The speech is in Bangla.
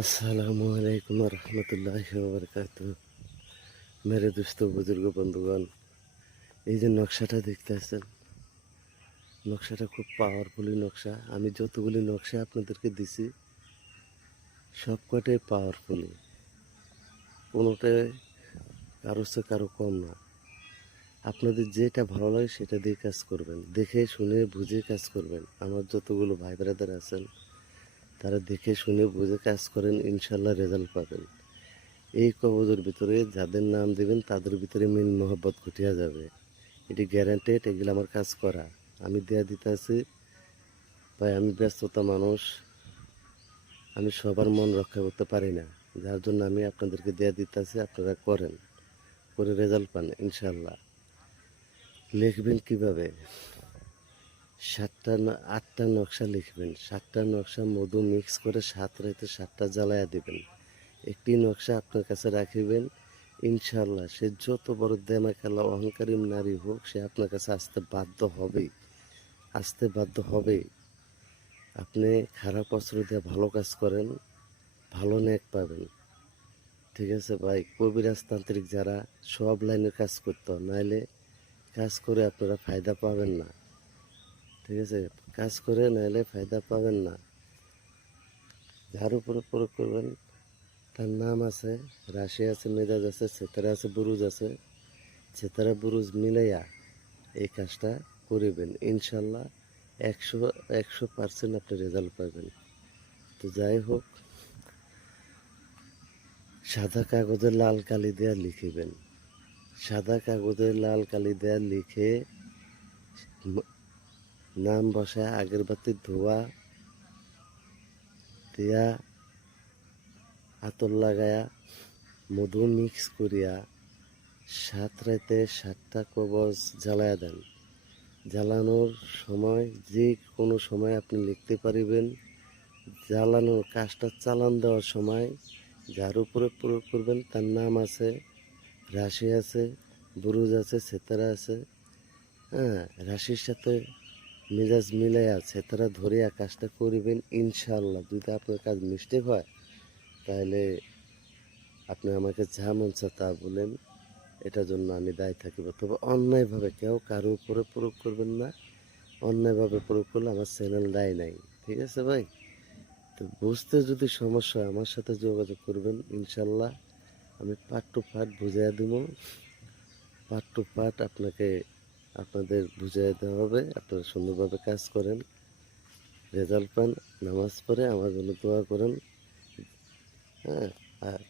আসসালামু আলাইকুম রহমতুল্লাহি ওয়া বারাকাতুহু। মেরে দুস্থ বুজুর্গ বন্ধুগণ, এই যে নকশাটা দেখতেছেন, নকশাটা খুব পাওয়ারফুলি নকশা। আমি যতগুলি নকশা আপনাদেরকে দিছি সব কটাই পাওয়ারফুলি, কোনোটাই কারো চেয়ে কারো কম না। আপনাদের যেটা ভালো লাগে সেটা দিয়ে কাজ করবেন, দেখে শুনে বুঝে কাজ করবেন। আমার যতগুলো ভাই ব্রাদার আছেন তারা দেখে শুনে বুঝে কাজ করেন, ইনশাল্লাহ রেজাল্ট পাবেন। এই কবজের ভিতরে যাদের নাম দিবেন তাদের ভিতরে মিল মহব্বত ঘটিয়া যাবে, এটি গ্যারান্টেড। এগুলো আমার কাজ করা, আমি দেয়া দিতে আছি ভাই। আমি ব্যস্ততা মানুষ, আমি সবার মন রক্ষা করতে পারি না, যার জন্য আমি আপনাদেরকে দেয়া দিতে আছি। আপনারা করেন, করে রেজাল্ট পান ইনশাল্লাহ। লিখবেন কিভাবে? 8টা নকশা লিখবেন। 7টা নকশা মধু মিক্স করে 7 রাতে 7টা জ্বালায়া দিবেন। একটি নকশা আপনার কাছে রাখিবেন, ইনশাল্লাহ সে যত বড় দেমাকালা অহংকারী নারী হোক, সে আপনার কাছে আসতে বাধ্য হবেই, আসতে বাধ্য হবেই। আপনি খারাপ অস্ত্র দিয়ে ভালো কাজ করেন, ভালো নেক পাবেন। ঠিক আছে ভাই, কবিরাজতান্ত্রিক যারা সব লাইনের কাজ করতে হয়, নাইলে কাজ করে আপনারা ফায়দা পাবেন না। ঠিক আছে, কাজ করে নাইলে ফায়দা পাবেন না। যার উপরে প্রয়োগ করবেন তার নাম আছে, রাশি আছে, মেজাজ আছে, সেতারা আছে, বুরুজ আছে। সেতারা বুরুজ মিলাইয়া এই কাজটা করিবেন, ইনশাল্লাহ 100% আপনি রেজাল্ট পাবেন। তো যাই হোক, সাদা কাগজে লাল কালি দেয়া লিখিবেন। সাদা কাগজে লাল কালি দেয়া লিখে নাম বসায় আগরবাতি ধোয়া দিয়া আতর লাগায়া মধু মিক্স করিয়া 7 রাতে 7টা কবজ জ্বালায়া দেন। জ্বালানোর সময় যে কোনো সময় আপনি লিখতে পারিবেন। জ্বালানোর কাজটা চালান দেওয়ার সময় যার উপরে প্রয়োগ করবেন তার নাম আছে, রাশি আছে, বুরুজ আছে, সেতারা আছে। হ্যাঁ, রাশির সাথে মেজাজ মিলাইয়া সেতারা ধরিয়া কাজটা করিবেন, ইনশাল্লাহ। যদি আপনার কাজ মিস্টেক হয় তাহলে আপনি আমাকে যা মন চায় তা বলেন, এটার জন্য আমি দায়ী থাকিব। তবে অন্যায়ভাবে কেউ কারো উপরে প্রয়োগ করবেন না। অন্যায়ভাবে প্রয়োগ করলে আমার চ্যানেল দায়ী নাই। ঠিক আছে ভাই? তো বুঝতে যদি সমস্যা হয় আমার সাথে যোগাযোগ করবেন, ইনশাল্লাহ আমি পার্ট টু পার্ট বুঝাইয়া দিব। পার্ট টু পার্ট আপনাকে আপনাদের বুঝাই দেওয়া হবে। আপনারা সুন্দরভাবে কাজ করেন, রেজাল্ট পান। নামাজ পড়ে আমার জন্য দোয়া করেন। হ্যাঁ, আর